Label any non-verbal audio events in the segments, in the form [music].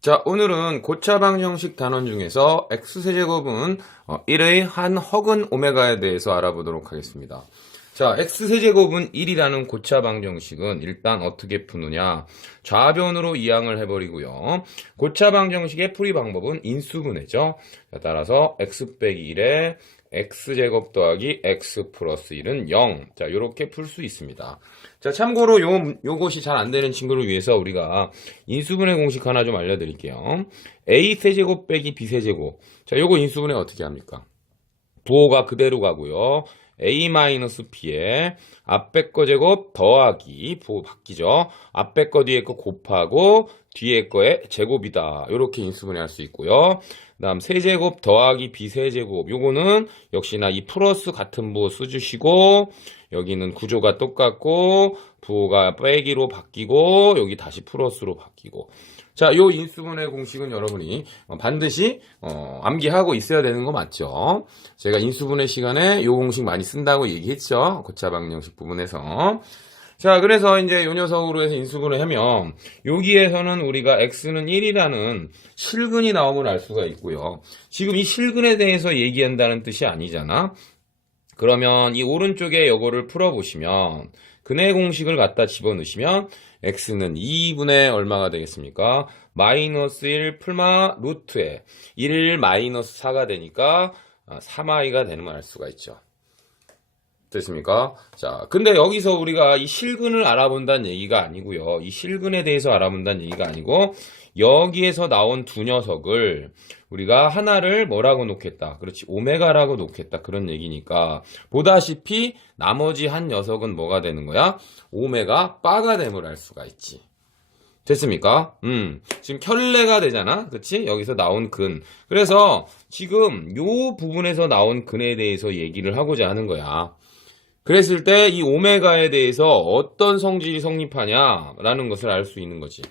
자, 오늘은 고차방 형식 단원 중에서 x세제곱은 1의 한 허근 오메가에 대해서 알아보도록 하겠습니다. 자, x세제곱은 1이라는 고차방 정식은 일단 어떻게 푸느냐. 좌변으로 이항을 해버리고요. 고차방 정식의 풀이 방법은 인수분해죠. 자, 따라서 x 빼기 1에 x제곱 더하기 x 플러스 1은 0. 자, 요렇게 풀 수 있습니다. 자, 참고로 요, 요것이 잘 안 되는 친구를 위해서 우리가 인수분해 공식 하나 좀 알려드릴게요. a 세제곱 빼기 b 세제곱. 자, 요거 인수분해 어떻게 합니까? 부호가 그대로 가고요. A-b에 앞에 거 제곱 더하기 부호 바뀌죠. 앞에 거 뒤에 거 곱하고 뒤에 거의 제곱이다. 이렇게 인수분해 할 수 있고요. 그다음 세제곱 더하기 비세제곱 요거는 역시나 이 플러스 같은 부호 써주시고 여기는 구조가 똑같고 부호가 빼기로 바뀌고 여기 다시 플러스로 바뀌고 자, 요 인수분해 공식은 여러분이 반드시 어, 암기하고 있어야 되는 거 맞죠? 제가 인수분해 시간에 요 공식 많이 쓴다고 얘기했죠? 고차방 정식 부분에서. 자, 그래서 이제 요 녀석으로 해서 인수분해 하면 여기에서는 우리가 x는 1이라는 실근이 나오면 알 수가 있고요. 지금 이 실근에 대해서 얘기한다는 뜻이 아니잖아. 그러면 이 오른쪽에 요거를 풀어 보시면 근해 공식을 갖다 집어넣으시면 x는 2분의 얼마가 되겠습니까? 마이너스 1 풀마 루트에 1 마이너스 4가 되니까 3i가 되는 걸 알 수가 있죠. 됐습니까? 자, 근데 여기서 우리가 이 실근을 알아본다는 얘기가 아니고요. 이 실근에 대해서 알아본다는 얘기가 아니고 여기에서 나온 두 녀석을 우리가 하나를 뭐라고 놓겠다. 그렇지. 오메가라고 놓겠다. 그런 얘기니까 보다시피 나머지 한 녀석은 뭐가 되는 거야? 오메가 바가 됨을 알 수가 있지. 됐습니까? 음. 지금 켤레가 되잖아. 그치? 여기서 나온 근. 그래서 지금 요 부분에서 나온 근에 대해서 얘기를 하고자 하는 거야. 그랬을 때 이 오메가에 대해서 어떤 성질이 성립하냐라는 것을 알 수 있는 거지.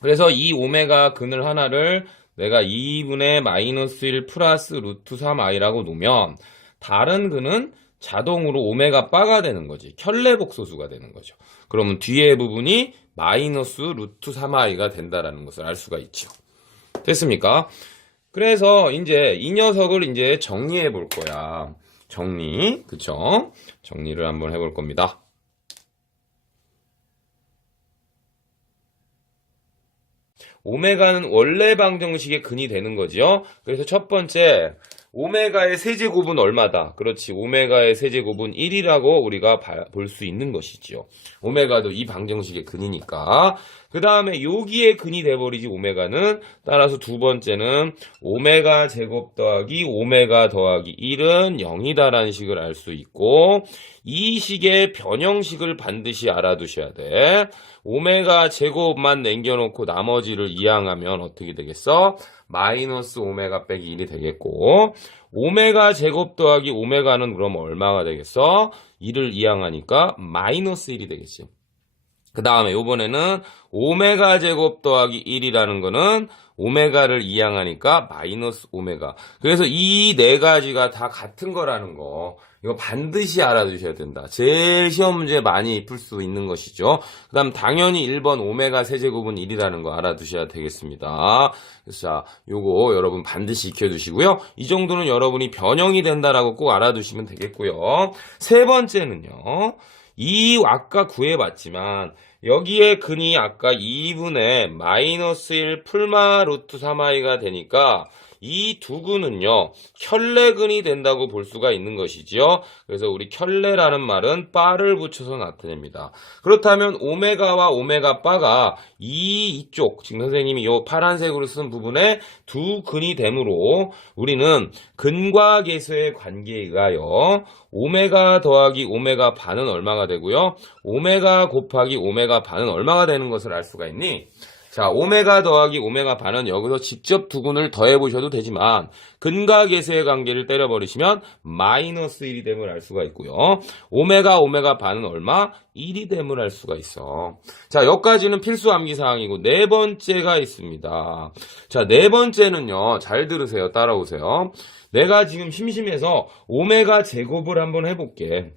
그래서 이 오메가 근을 하나를 내가 2분의 마이너스 1 플러스 루트 3i라고 놓으면 다른 근은 자동으로 오메가 바가 되는 거지. 켤레 복소수가 되는 거죠. 그러면 뒤에 부분이 마이너스 루트 3i가 된다라는 것을 알 수가 있죠. 됐습니까? 그래서 이제 이 녀석을 이제 정리해 볼 거야. 정리. 그쵸? 정리를 한번 해볼 겁니다. 오메가는 원래 방정식의 근이 되는 거죠. 그래서 첫 번째, 오메가의 세제곱은 얼마다? 그렇지. 오메가의 세제곱은 1이라고 우리가 볼 수 있는 것이지요. 오메가도 이 방정식의 근이니까. 그 다음에 여기에 근이 돼버리지 오메가는. 따라서 두 번째는 오메가 제곱 더하기 오메가 더하기 1은 0이다라는 식을 알 수 있고 이 식의 변형식을 반드시 알아두셔야 돼. 오메가 제곱만 남겨놓고 나머지를 이항하면 어떻게 되겠어? 마이너스 오메가 빼기 1이 되겠고 오메가 제곱 더하기 오메가는 그럼 얼마가 되겠어? 1을 이항하니까 마이너스 1이 되겠지. 그 다음에 요번에는 오메가 제곱 더하기 1이라는 거는 오메가를 이항하니까 마이너스 오메가. 그래서 이 네 가지가 다 같은 거라는 거. 이거 반드시 알아두셔야 된다. 제일 시험 문제 많이 풀 수 있는 것이죠. 그 다음 당연히 1번 오메가 세제곱은 1이라는 거 알아두셔야 되겠습니다. 그래서 자, 요거 여러분 반드시 익혀두시고요. 이 정도는 여러분이 변형이 된다라고 꼭 알아두시면 되겠고요. 세 번째는요. 이 아까 구해봤지만 여기에 근이 아까 2분의 마이너스 1 풀마 루트 3i가 되니까 이 두 근은요 켤레근이 된다고 볼 수가 있는 것이지요. 그래서 우리 켤레라는 말은 바를 붙여서 나타냅니다. 그렇다면 오메가와 오메가 바가 이 이쪽 지금 선생님이 요 파란색으로 쓴 부분에 두 근이 되므로 우리는 근과 계수의 관계에 의하여 오메가 더하기 오메가 반은 얼마가 되고요. 오메가 곱하기 오메가 반은 얼마가 되는 것을 알 수가 있니? 자, 오메가 더하기 오메가 반은 여기서 직접 두 근을 더해 보셔도 되지만 근과 계수의 관계를 때려 버리시면 마이너스 1이 됨을 알 수가 있고요. 오메가 오메가 반은 얼마? 1이 됨을 알 수가 있어. 자, 여기까지는 필수 암기 사항이고 네 번째가 있습니다. 자, 네 번째는요. 잘 들으세요. 따라오세요. 내가 지금 심심해서 오메가 제곱을 한번 해 볼게.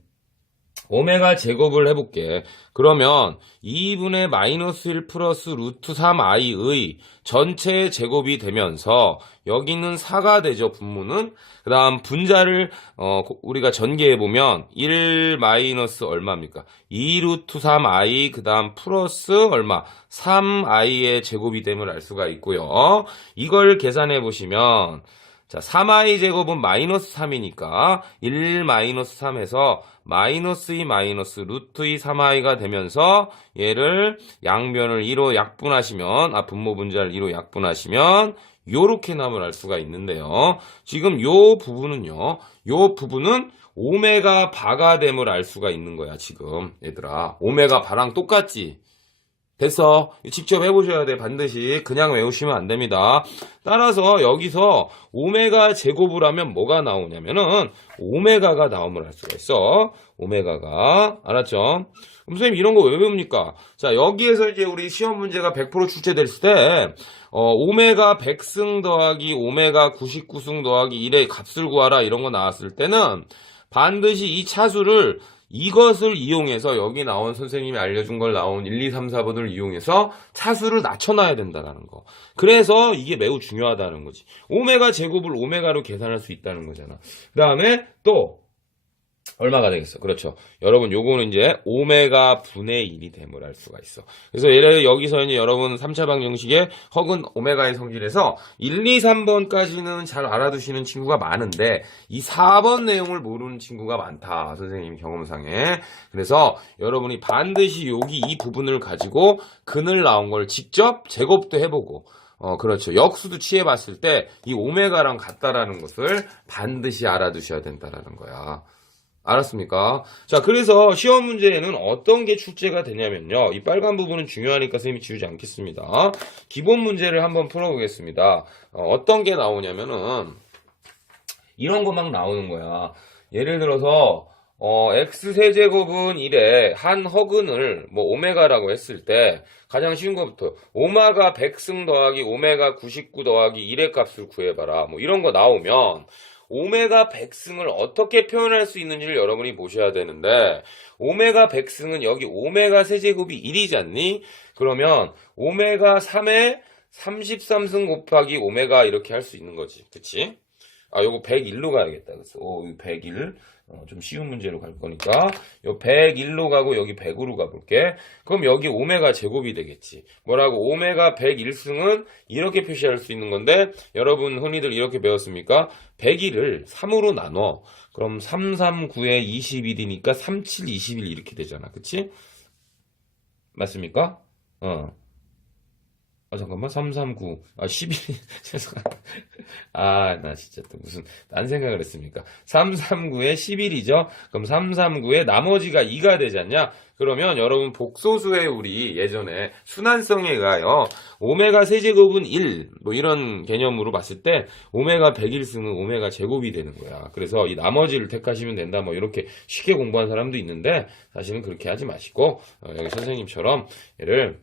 오메가 제곱을 해볼게. 그러면 2분의 마이너스 1 플러스 루트 3i의 전체 제곱이 되면서 여기는 4가 되죠, 분모는. 그 다음 분자를, 어, 고- 우리가 전개해보면 1 마이너스 얼마입니까? 2 루트 3i, 그 다음 플러스 얼마? 3i의 제곱이 됨을 알 수가 있고요. 이걸 계산해보시면 자, 3i 제곱은 마이너스 3이니까 1 마이너스 3에서 마이너스 2 마이너스 루트 2 3i가 되면서 얘를 양변을 2로 약분하시면 아 분모 분자를 2로 약분하시면 요렇게 남을 알 수가 있는데요. 지금 요 부분은요. 요 부분은 오메가 바가 됨을 알 수가 있는 거야, 지금. 얘들아. 오메가 바랑 똑같지? 됐어. 직접 해보셔야 돼. 반드시. 그냥 외우시면 안 됩니다. 따라서 여기서 오메가 제곱을 하면 뭐가 나오냐면은 오메가가 나옴을 알 수가 있어. 오메가가. 알았죠? 그럼 선생님 이런 거왜 배웁니까? 자, 여기에서 이제 우리 시험 문제가 100% 출제됐을 때, 어, 오메가 100승 더하기 오메가 99승 더하기 1의 값을 구하라 이런 거 나왔을 때는 반드시 이 차수를 이것을 이용해서 여기 나온 선생님이 알려준 걸 나온 1, 2, 3, 4번을 이용해서 차수를 낮춰놔야 된다는 거. 그래서 이게 매우 중요하다는 거지. 오메가 제곱을 오메가로 계산할 수 있다는 거잖아. 그 다음에 또 얼마가 되겠어? 그렇죠. 여러분, 요거는 이제 오메가 분의 1이 됨을 알 수가 있어. 그래서 예를 여기서 이제 여러분 3차 방정식의 허근 오메가의 성질에서 1, 2, 3번까지는 잘 알아두시는 친구가 많은데 이 4번 내용을 모르는 친구가 많다. 선생님 경험상에. 그래서 여러분이 반드시 여기 이 부분을 가지고 근을 나온 걸 직접 제곱도 해보고 어, 그렇죠. 역수도 취해봤을 때 이 오메가랑 같다라는 것을 반드시 알아두셔야 된다라는 거야. 알았습니까? 자, 그래서 시험 문제에는 어떤 게 출제가 되냐면요. 이 빨간 부분은 중요하니까 선생님이 지우지 않겠습니다. 기본 문제를 한번 풀어보겠습니다. 어, 떤게 나오냐면은, 이런 거 막 나오는 거야. 예를 들어서, 어, x세제곱은 1에 한 허근을 뭐 오메가라고 했을 때 가장 쉬운 것부터 오마가 100승 더하기 오메가 99 더하기 1의 값을 구해봐라. 뭐 이런 거 나오면 오메가 100승을 어떻게 표현할 수 있는지를 여러분이 보셔야 되는데 오메가 100승은 여기 오메가 세제곱이 1이지 않니? 그러면 오메가 3에 33승 곱하기 오메가 이렇게 할 수 있는 거지. 그치? 아, 요거 101로 가야겠다. 그래서 오, 101. 어, 좀 쉬운 문제로 갈 거니까 요 101로 가고 여기 100으로 가볼게. 그럼 여기 오메가 제곱이 되겠지. 뭐라고? 오메가 101승은 이렇게 표시할 수 있는 건데 여러분 흔히들 이렇게 배웠습니까? 101을 3으로 나눠. 그럼 3, 3, 9에 21이니까 3, 7, 21 이렇게 되잖아. 그치? 맞습니까? 어. 아, 잠깐만. 339. 아, 11. [laughs] 죄송합니다. 아, 나 진짜 또 무슨, 딴 생각을 했습니까? 339에 11이죠? 그럼 339에 나머지가 2가 되지 않냐? 그러면 여러분 복소수의 우리 예전에 순환성에 가요. 오메가 세제곱은 1. 뭐 이런 개념으로 봤을 때 오메가 101승은 오메가 제곱이 되는 거야. 그래서 이 나머지를 택하시면 된다. 뭐 이렇게 쉽게 공부한 사람도 있는데 사실은 그렇게 하지 마시고 어, 여기 선생님처럼 얘를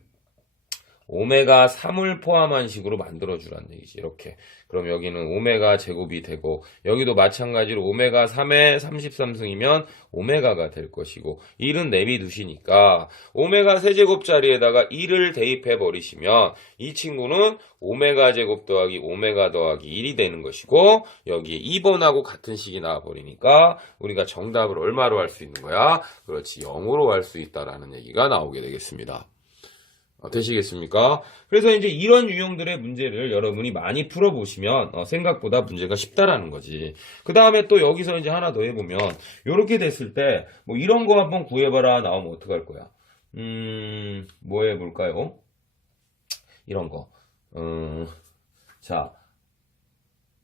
오메가 3을 포함한 식으로 만들어주라는 얘기지. 이렇게. 그럼 여기는 오메가 제곱이 되고, 여기도 마찬가지로 오메가 3에 33승이면 오메가가 될 것이고, 1은 내비두시니까, 오메가 세제곱 자리에다가 1을 대입해 버리시면, 이 친구는 오메가 제곱 더하기 오메가 더하기 1이 되는 것이고, 여기에 2번하고 같은 식이 나와버리니까, 우리가 정답을 얼마로 할 수 있는 거야? 그렇지, 0으로 할 수 있다라는 얘기가 나오게 되겠습니다. 어, 되시겠습니까? 그래서 이제 이런 유형들의 문제를 여러분이 많이 풀어보시면 어, 생각보다 문제가 쉽다라는 거지. 그 다음에 또 여기서 이제 하나 더 해보면 이렇게 됐을 때 뭐 이런 거 한번 구해봐라 나오면 어떡할 거야? 음, 뭐 해볼까요? 이런 거. 음, 자,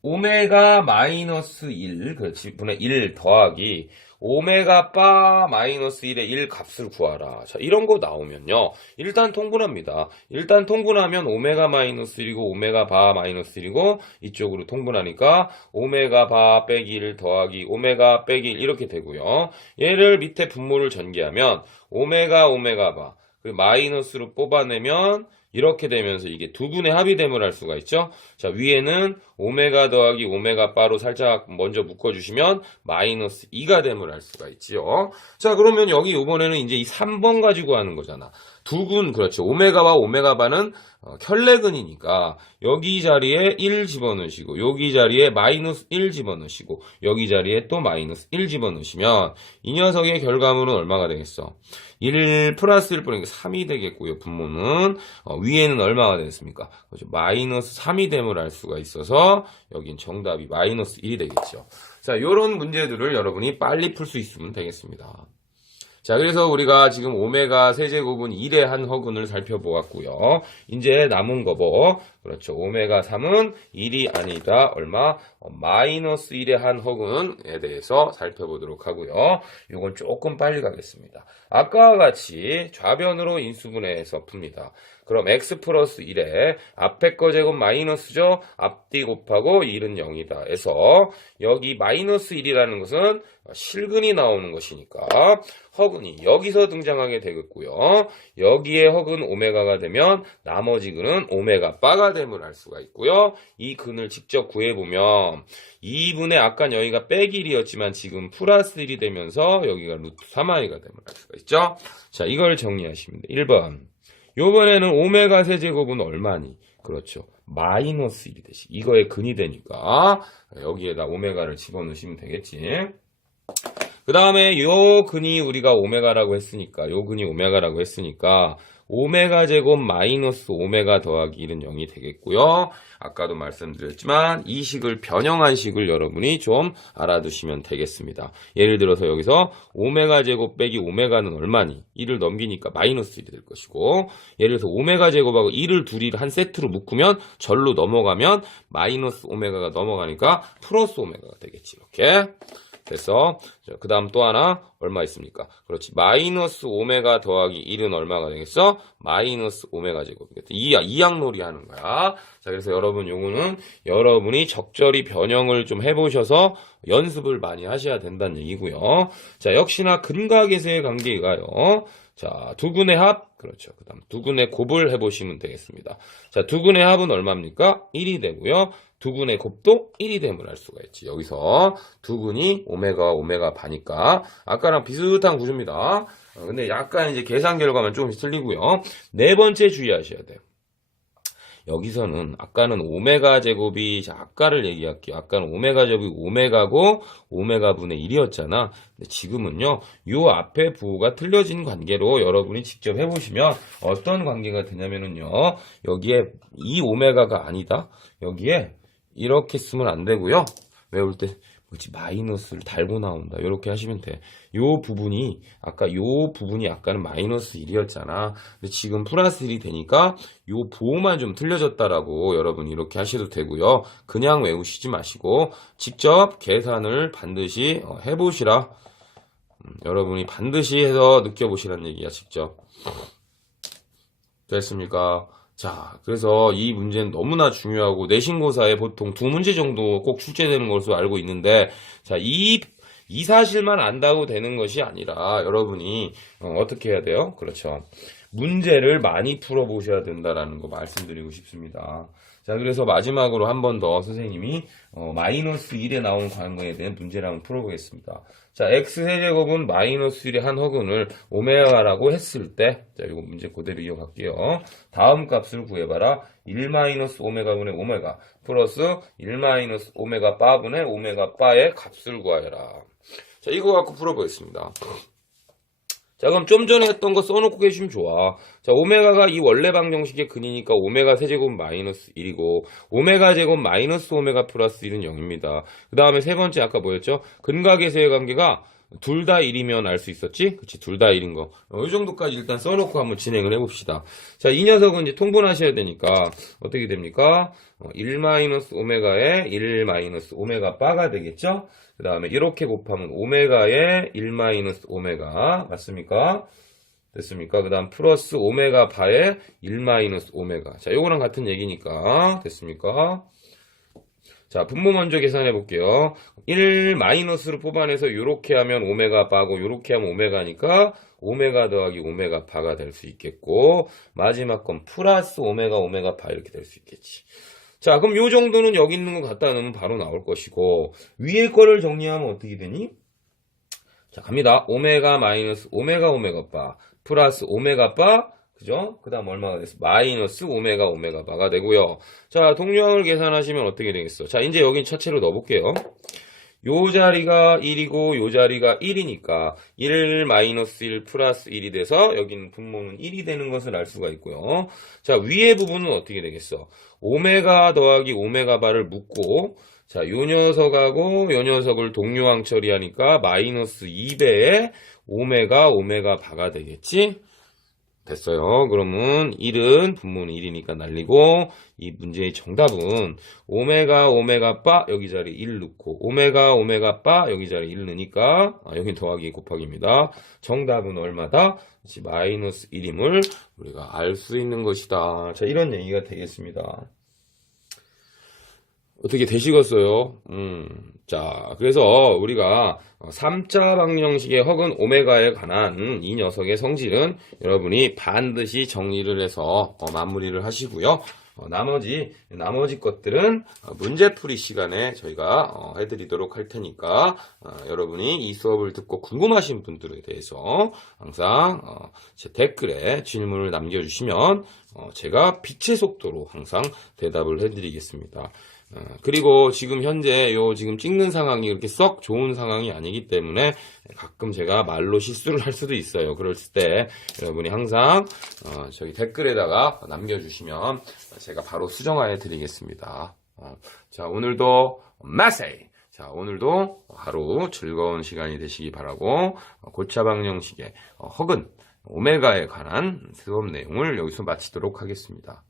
오메가 마이너스 1, 그렇지, 분의 1 더하기 오메가 바 마이너스 1의 1 값을 구하라. 자, 이런 거 나오면요. 일단 통분합니다. 일단 통분하면 오메가 마이너스 1이고 오메가 바 마이너스 1이고 이쪽으로 통분하니까 오메가 바 빼기 1 더하기 오메가 빼기 1 이렇게 되고요. 얘를 밑에 분모를 전개하면 오메가 오메가 바 그리고 마이너스로 뽑아내면 이렇게 되면서 이게 두 분의 합의됨을 할 수가 있죠. 자, 위에는 오메가 더하기 오메가 바로 살짝 먼저 묶어주시면 마이너스 2가 됨을 알 수가 있지요. 자, 그러면 여기 이번에는 이제 이 3번 가지고 하는 거잖아. 두근, 그렇죠. 오메가와 오메가 바는 어, 혈내근이니까 여기 자리에 1 집어넣으시고 여기 자리에 마이너스 1 집어넣으시고 여기 자리에 또 마이너스 1 집어넣으시면 이 녀석의 결과물은 얼마가 되겠어? 1 플러스 1 보니까 3이 되겠고요. 분모는 어, 위에는 얼마가 되겠습니까? 그렇죠. 마이너스 3이 됨을 알 수가 있어서 여긴 정답이 마이너스 1이 되겠죠. 자, 이런 문제들을 여러분이 빨리 풀 수 있으면 되겠습니다. 자, 그래서 우리가 지금 오메가 세제곱은 1의 한 허근을 살펴보았고요. 이제 남은 거 뭐? 그렇죠. 오메가 3은 1이 아니다. 얼마? 어, 마이너스 1의 한 허근에 대해서 살펴보도록 하고요. 이건 조금 빨리 가겠습니다. 아까와 같이 좌변으로 인수분해해서 풉니다. 그럼 x 플러스 1에 앞에 거 제곱 마이너스죠? 앞뒤 곱하고 1은 0이다. 해서 여기 마이너스 1이라는 것은 실근이 나오는 것이니까 허근이 여기서 등장하게 되겠고요. 여기에 허근 오메가가 되면 나머지 근은 오메가 바가 됨을 알 수가 있고요. 이 근을 직접 구해보면 2분의 아까 여기가 빼기 1이었지만 지금 플러스 1이 되면서 여기가 루트 3i가 됨을 알 수가 있 죠. 자, 이걸 정리하시면 돼요. 1번. 요번에는 오메가 세제곱은 얼마니? 그렇죠. 마이너스 1이 되시. 이거의 근이 되니까 여기에다 오메가를 집어넣으시면 되겠지. 그 다음에 요 근이 우리가 오메가라고 했으니까 요 근이 오메가라고 했으니까 오메가 제곱 마이너스 오메가 더하기 1은 0이 되겠고요. 아까도 말씀드렸지만 이 식을 변형한 식을 여러분이 좀 알아두시면 되겠습니다. 예를 들어서 여기서 오메가 제곱 빼기 오메가는 얼마니? 1을 넘기니까 마이너스 1이 될 것이고 예를 들어서 오메가 제곱하고 1을 둘이 한 세트로 묶으면 절로 넘어가면 마이너스 오메가가 넘어가니까 플러스 오메가가 되겠지. 이렇게. 그래서 그 다음 또 하나 얼마 있습니까? 그렇지 마이너스 오메가 더하기 1은 얼마가 되겠어? 마이너스 오메가 제곱이겠다. 이, 이양놀이 하는 거야. 자 그래서 여러분 요거는 여러분이 적절히 변형을 좀 해보셔서 연습을 많이 하셔야 된다는 얘기고요. 자 역시나 근각에서의 관계가요. 자, 두근의 합, 그렇죠. 그 다음 두근의 곱을 해보시면 되겠습니다. 자, 두근의 합은 얼마입니까? 1이 되고요. 두근의 곱도 1이 됨을 알 수가 있지. 여기서 두근이 오메가 오메가 바니까 아까랑 비슷한 구조입니다. 어, 근데 약간 이제 계산 결과만 조금씩 틀리고요. 네 번째 주의하셔야 돼요. 여기서는 아까는 오메가 제곱이 자, 아까를 얘기할게요. 아까는 오메가 제곱이 오메가고 오메가 분의 1이었잖아. 근데 지금은요. 요 앞에 부호가 틀려진 관계로 여러분이 직접 해보시면 어떤 관계가 되냐면은요. 여기에 이 오메가가 아니다. 여기에 이렇게 쓰면 안 되고요. 외울 때 뭐지 마이너스를 달고 나온다. 이렇게 하시면 돼. 요 부분이 아까 요 부분이 아까는 마이너스 1이었잖아. 근데 지금 플러스 1이 되니까 요 부호만 좀 틀려졌다라고 여러분 이렇게 하셔도 되고요. 그냥 외우시지 마시고 직접 계산을 반드시 어, 해보시라. 음, 여러분이 반드시 해서 느껴보시라는 얘기야 직접. 됐습니까? 자, 그래서 이 문제는 너무나 중요하고 내신고사에 보통 두 문제 정도 꼭 출제되는 것으로 알고 있는데, 자, 이, 이 사실만 안다고 되는 것이 아니라 여러분이 어, 떻게 해야 돼요? 그렇죠. 문제를 많이 풀어보셔야 된다라는 거 말씀드리고 싶습니다. 자, 그래서 마지막으로 한 번 더 선생님이 어, 마이너스 1에 나온 관계에 대한 문제를 한번 풀어보겠습니다. 자, x세제곱은 마이너스 1의 한 허근을 오메가라고 했을 때, 자, 이거 문제 그대로 이어갈게요. 다음 값을 구해봐라. 1 마이너스 오메가분의 오메가 플러스 1 마이너스 오메가 바분의 오메가 바의 값을 구하여라. 자, 이거 갖고 풀어보겠습니다. 자, 그럼 좀 전에 했던 거 써놓고 계시면 좋아. 자, 오메가가 이 원래 방정식의 근이니까 오메가 세제곱 마이너스 1이고, 오메가 제곱 마이너스 오메가 플러스 1은 0입니다. 그 다음에 세 번째 아까 뭐였죠? 근각에서의 관계가 둘 다 1이면 알 수 있었지? 그치, 둘 다 1인 거. 어, 이 정도까지 일단 써놓고 한번 진행을 해봅시다. 자, 이 녀석은 이제 통분하셔야 되니까, 어떻게 됩니까? 어, 1 마이너스 오메가에 1 마이너스 오메가 바가 되겠죠? 그 다음에 이렇게 곱하면 오메가에 1 마이너스 오메가 맞습니까? 됐습니까? 그 다음 플러스 오메가 바에 1 마이너스 오메가 자 요거랑 같은 얘기니까 됐습니까? 자 자, 분모 먼저 계산해 볼게요. 1 마이너스로 뽑아내서 요렇게 하면 오메가 바고 요렇게 하면 오메가니까 오메가 더하기 오메가 바가 될 수 있겠고 마지막 건 플러스 오메가 오메가 바 이렇게 될 수 있겠지. 자, 그럼 요 정도는 여기 있는 거 갖다 놓으면 바로 나올 것이고 위에 거를 정리하면 어떻게 되니? 자, 갑니다. 오메가 마이너스 오메가 오메가 바 플러스 오메가 바 그죠? 그 다음 얼마가 됐어? 마이너스 오메가 오메가 바가 되고요. 자, 동류항을 계산하시면 어떻게 되겠어? 자, 이제 여긴 차체로 넣어볼게요. 요 자리가 1이고 요 자리가 1이니까 1 마이너스 1 플러스 1이 돼서 여기는 분모는 1이 되는 것을 알 수가 있고요. 자, 위에 부분은 어떻게 되겠어? 오메가 더하기 오메가 바를 묶고 자, 요 녀석하고 요 녀석을 동류항 처리하니까 마이너스 2배의 오메가 오메가 바가 되겠지? 됐어요. 그러면 1은 분모는 1이니까 날리고 이 문제의 정답은 오메가 오메가 바 여기 자리 1 넣고 오메가 오메가 바 여기 자리 1 넣으니까 아, 여기 더하기 곱하기입니다. 정답은 얼마다? 마이너스 1임을 우리가 알 수 있는 것이다. 자 이런 얘기가 되겠습니다. 어떻게 되시겠어요? 음, 자, 그래서 우리가 3자 방정식의 허근 오메가에 관한 이 녀석의 성질은 여러분이 반드시 정리를 해서 어, 마무리를 하시고요. 어, 나머지, 나머지 것들은 어, 문제풀이 시간에 저희가 어, 해드리도록 할 테니까 어, 여러분이 이 수업을 듣고 궁금하신 분들에 대해서 항상 어, 제 댓글에 질문을 남겨주시면 어, 제가 빛의 속도로 항상 대답을 해드리겠습니다. 어, 그리고 지금 현재 요 지금 찍는 상황이 그렇게 썩 좋은 상황이 아니기 때문에 가끔 제가 말로 실수를 할 수도 있어요. 그럴 때 여러분이 항상 어, 저기 댓글에다가 남겨주시면 제가 바로 수정하여 드리겠습니다. 어, 자 오늘도 마세이 자 오늘도 하루 즐거운 시간이 되시기 바라고 어, 고차방 형식의 어, 허근 오메가에 관한 수업 내용을 여기서 마치도록 하겠습니다.